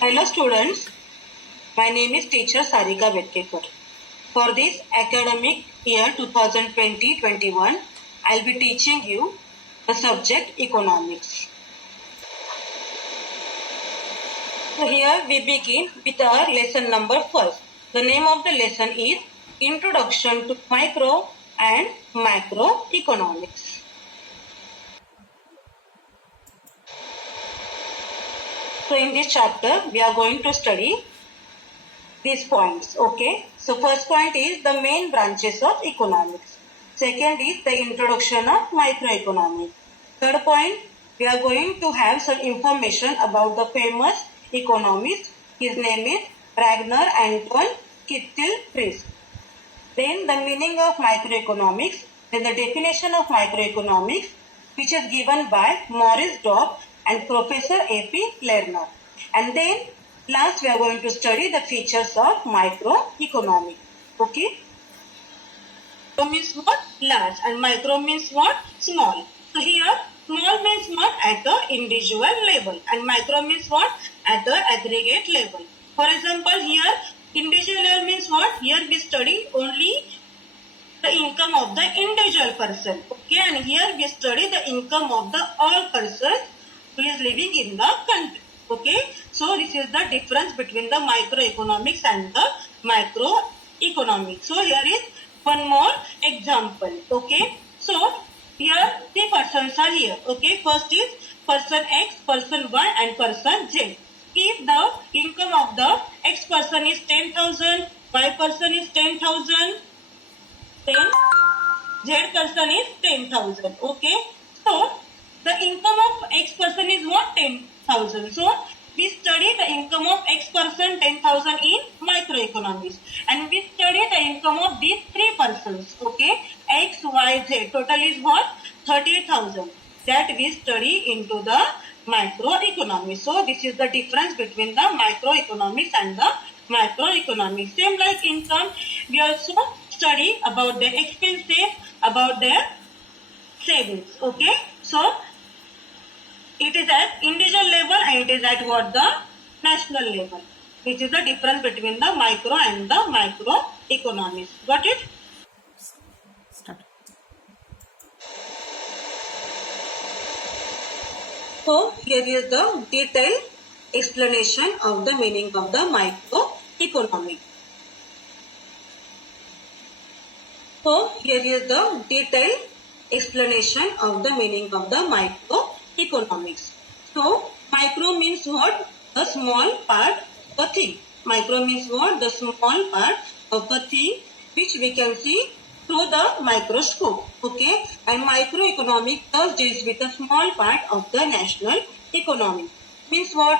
Hello students, my name is teacher Sarika Vetkekar. For this academic year 2020-21, I'll be teaching you the subject economics. So here we begin with our lesson number first. The name of the lesson is Introduction to Micro and Macroeconomics. So in this chapter, we are going to study these points. Okay. So first point is the main branches of economics. Second is the introduction of microeconomics. Third point, we are going to have some information about the famous economist. His name is Ragnar Anton Kittel Frisk. Then the meaning of microeconomics. Then the definition of microeconomics, which is given by Maurice Dobb and Professor A.P. Lerner. And then last we are going to study the features of microeconomics. Okay. Micro means what? Large, and micro means what? Small. So here small means what? At the individual level, and micro means what? At the aggregate level. For example, here individual level means what? Here we study only the income of the individual person. Okay, and here we study the income of the all persons who is living in the country. Okay, so this is the difference between the microeconomics and the macroeconomics. So here is one more example. Okay, so here three persons are here. Okay, first is person X, person Y, and person Z. If the income of the X person is 10,000, Y person is 10,000, then Z person is 10,000. Okay, so the income of X person is what? 10,000. So we study the income of X person 10,000 in microeconomics, and we study the income of these three persons. Okay, X, Y, Z. Total is what? 30,000. That we study into the microeconomics. So this is the difference between the microeconomics and the macroeconomics. Same like income, we also study about their expenses, about their savings. Okay, so it is at individual level and it is at what? The national level. Which is the difference between the micro and the macroeconomics. Got it? Start. So here is the detailed explanation of the meaning of the microeconomics. So here is the detailed explanation of the meaning of the microeconomics. So micro means what? The small part of a thing. Micro means what? The small part of a thing which we can see through the microscope. Okay, and microeconomics thus deals with a small part of the national economy. Means what?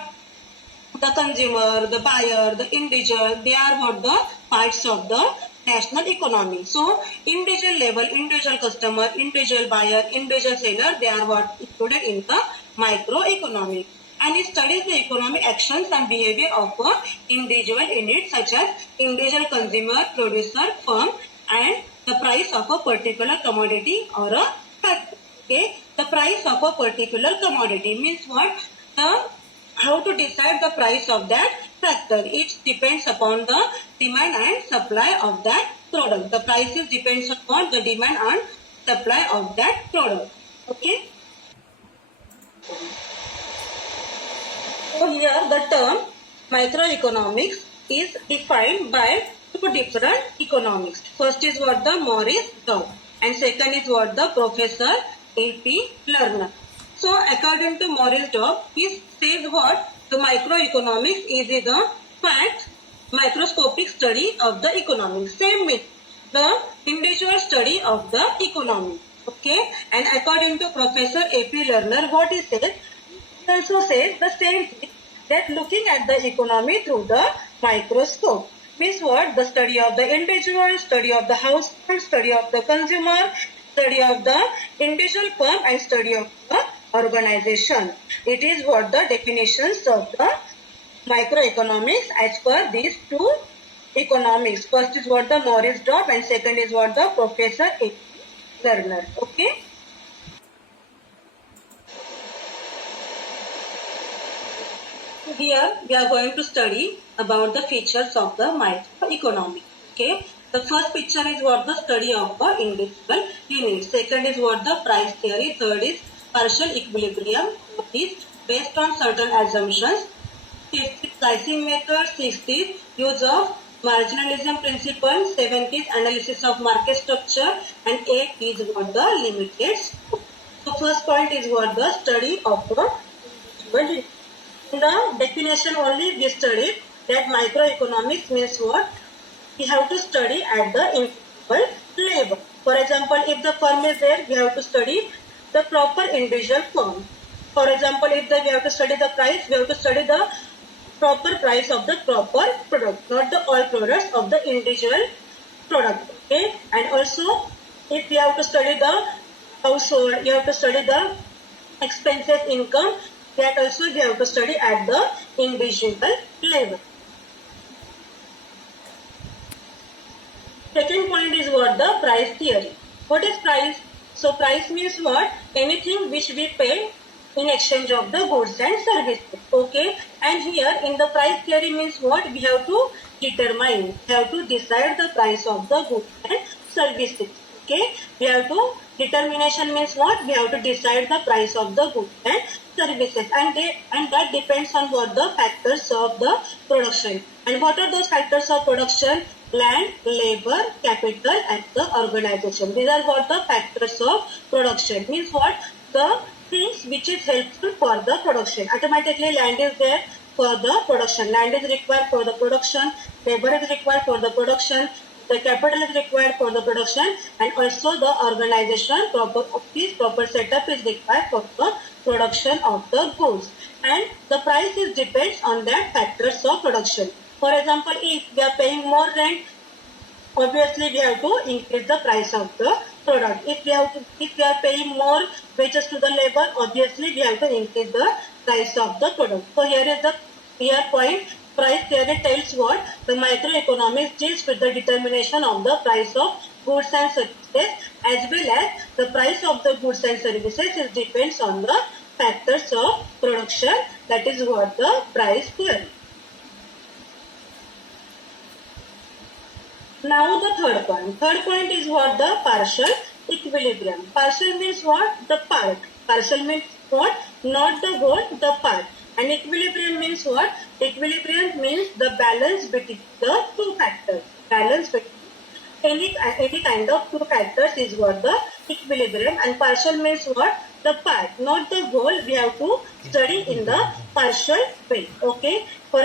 The consumer, the buyer, the individual, they are what? The parts of the national economy. So individual level, individual customer, individual buyer, individual seller, they are what? Included in the microeconomic. And it studies the economic actions and behavior of individual units such as individual consumer, producer, firm, and the price of a particular commodity or a factor. Okay, the price of a particular commodity means what? How to decide the price of that factor. It depends upon the demand and supply of that product. The prices depends upon the demand and supply of that product. Okay. So here the term microeconomics is defined by two different economists. First is what? The Maurice Dobb, and second is what? The Professor A.P. Lerner. So according to Maurice Dobb, he says what? The microeconomics is the fact microscopic study of the economy. Same with the individual study of the economy. Okay, and according to Professor A.P. Lerner, what he says, he also says the same thing, that looking at the economy through the microscope means what? The study of the individual, study of the household, study of the consumer, study of the individual firm, and study of the organization. It is what? The definitions of the microeconomics as per these two economics. First is what? The Maurice Dobb, and second is what? The Professor A.P. Lerner. Okay. Here we are going to study about the features of the microeconomy. Okay. The first picture is what the study of the individual unit. Second is what the price theory. Third is partial equilibrium. Fourth is based on certain assumptions. Fifth is slicing method. Sixth is use of marginalism principle. Seventh is analysis of market structure. And eighth is what the limited scope. So first point is what the study of the individual unit. In the definition only we studied that microeconomics means what? We have to study at the individual level. For example, if the firm is there, we have to study the proper individual firm. For example, if we have to study the price, we have to study the proper price of the proper product, not the all products of the individual product. Okay, and also if we have to study the household, you have to study the expenses, income. That also we have to study at the individual level. Second point is what? The price theory. What is price? So price means what? Anything which we pay in exchange of the goods and services. Okay. And here in the price theory means what? We have to determine, we have to decide the price of the goods and services. Okay. We have to, determination means what? We have to decide the price of the goods and services, and that depends on what? The factors of the production. And what are those factors of production? Land, labor, capital, and the organization. These are what? The factors of production. Means what? The things which is helpful for the production. Automatically land is there for the production. Land is required for the production. Labor is required for the production. The capital is required for the production, and also the organization, proper office, proper setup is required for the production of the goods. And the price is depends on that factors of production. For example, if we are paying more rent, obviously we have to increase the price of the product. If we are paying more wages to the labor, obviously we have to increase the price of the product. So here is the clear point. Price theory tells what? The microeconomics deals with the determination of the price of goods and services, as well as the price of the goods and services is depends on the factors of production. That is what the price theory. Now the third point. Third point is what? The partial equilibrium. Partial means what? The part. Partial means what? Not the whole, the part. And equilibrium means what? Equilibrium means the balance between the two factors. Balance between any kind of two factors is what? The equilibrium. And partial means what? The part, not the whole. We have to study in the partial way. Okay. For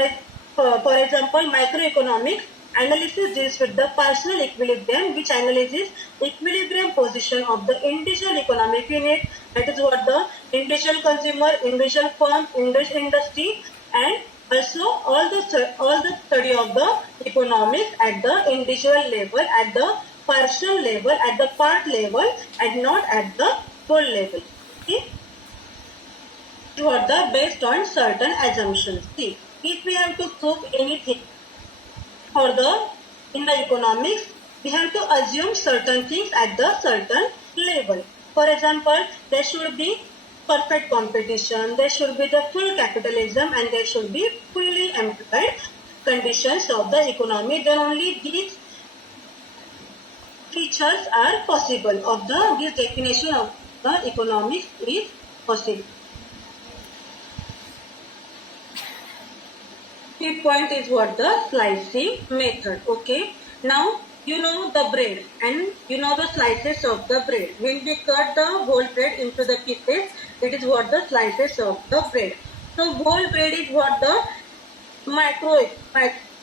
example, microeconomics analysis deals with the partial equilibrium, which analyzes equilibrium position of the individual economic unit. That is what? The individual consumer, individual firm, individual industry, and also all the study of the economics at the individual level, at the partial level, at the part level, and not at the whole level. Okay? What? The based on certain assumptions. See, if we have to prove anything in the economics, we have to assume certain things at the certain level. For example, there should be perfect competition, there should be the full capitalism, and there should be fully employed conditions of the economy. Then only these features are possible of this definition of the economics is possible. Fifth point is what? The slicing method. Okay. Now you know the bread and you know the slices of the bread. When we cut the whole bread into the pieces, it is what? The slices of the bread. So whole bread is what? The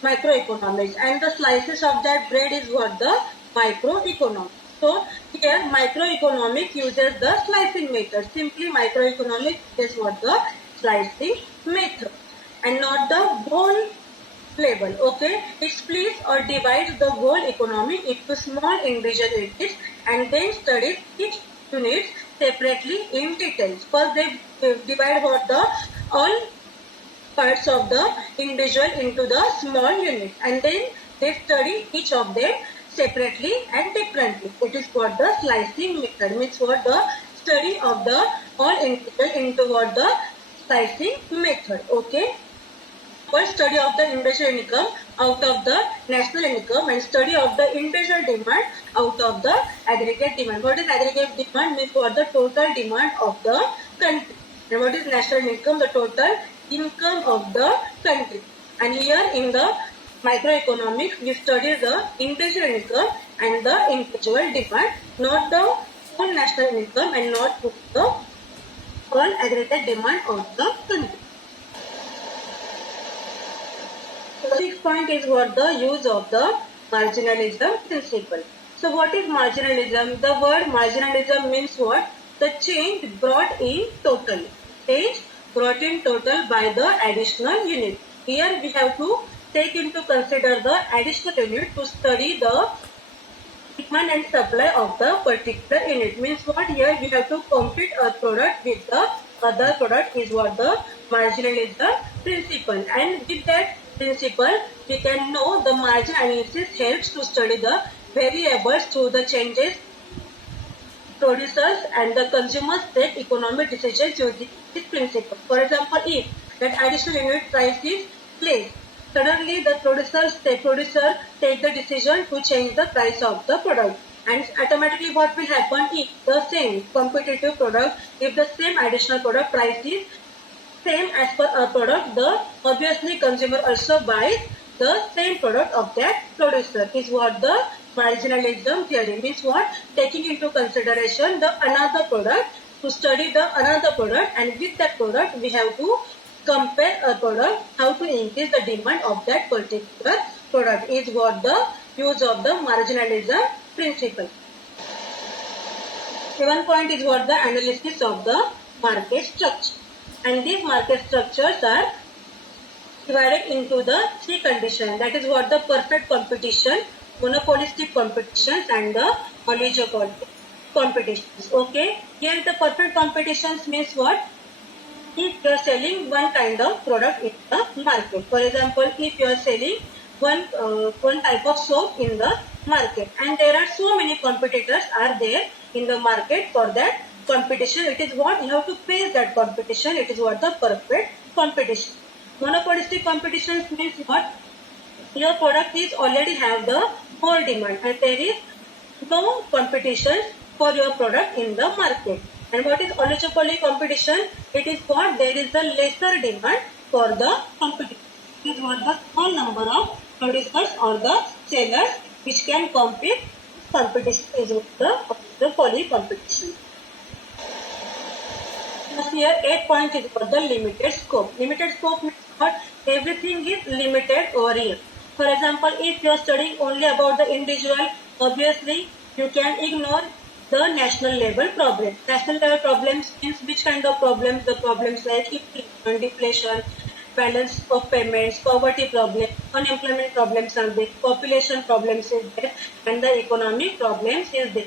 microeconomics, and the slices of that bread is what? The microeconomics. So here microeconomics uses the slicing method. Simply microeconomics is what? The slicing method, and not the whole level. Okay, it splits or divides the whole economy into small individual units and then studies each unit separately in details. First they divide what? The all parts of the individual into the small units, and then they study each of them separately and differently. It is what? The slicing method. Means what? The study of the all individual into what? The slicing method. Okay. First, study of the individual income out of the national income and study of the individual demand out of the aggregate demand. What is aggregate demand? Means for the total demand of the country. And what is national income? The total income of the country. And here in the microeconomics, we study the individual income and the individual demand, not the whole national income and not the whole aggregate demand of the country. The sixth point is what the use of the marginalism principle. So what is marginalism? The word marginalism means what? The change brought in total. Change brought in total by the additional unit. Here we have to take into consider the additional unit to study the demand and supply of the particular unit. Means what? Here we have to compete a product with the other product is what the marginalism principle. And with that principle, we can know the margin analysis helps to study the variables through the changes producers and the consumers take economic decisions using this principle. For example, if that additional unit price is placed, suddenly the producer take the decision to change the price of the product, and automatically what will happen if the same competitive product, if the same additional product price is same as per a product, the obviously consumer also buys the same product of that producer. Is what the marginalism theory means. What? Taking into consideration the another product to study the another product, and with that product we have to compare a product, how to increase the demand of that particular product is what the use of the marginalism principle. Seventh point is what the analysis of the market structure. And these market structures are divided into the three conditions. That is what the perfect competition, monopolistic competitions and the oligopoly competitions. Okay. Here the perfect competitions means what? If you are selling one kind of product in the market. For example, if you are selling one type of soap in the market and there are so many competitors are there in the market for that competition, it is what you have to face that competition. It is what the perfect competition. Monopolistic competitions means what? Your product is already have the whole demand and there is no competition for your product in the market. And what is oligopoly competition? It is what? There is a lesser demand for the competition. It is what the small number of producers or the sellers which can compete. Competition is the poly competition. Here 8 points is for the limited scope. Limited scope means what? Everything is limited over here. For example, if you are studying only about the individual, obviously you can ignore the national level problem. National level problems means which kind of problems? The problems like inflation, deflation, balance of payments, poverty problem, unemployment problems are there, population problems is there, and the economic problems is there.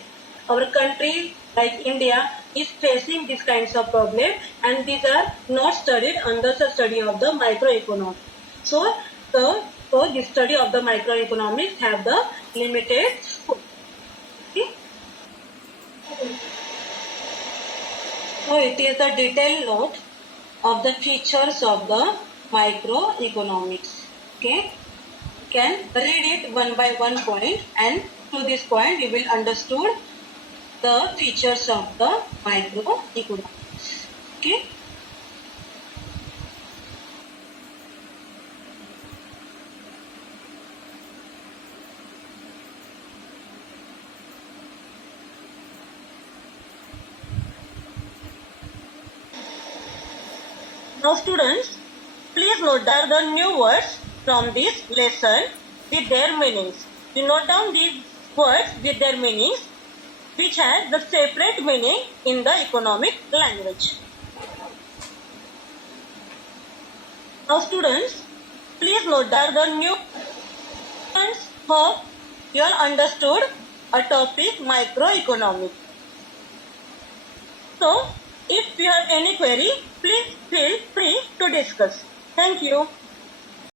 Our country like India is facing these kinds of problems and these are not studied under the study of the microeconomics. So this study of the microeconomics have the limited scope. Okay. So it is the detailed note of the features of the microeconomics. Okay. You can read it one by one point and to this point you will understood the features of the microeconomics. Okay. Now students, please note down the new words from this lesson with their meanings. You note down these words with their meanings which has the separate meaning in the economic language. Now students, please note down the new words. Hope you all understood a topic microeconomics. So, if you have any query, please feel free to discuss. Thank you.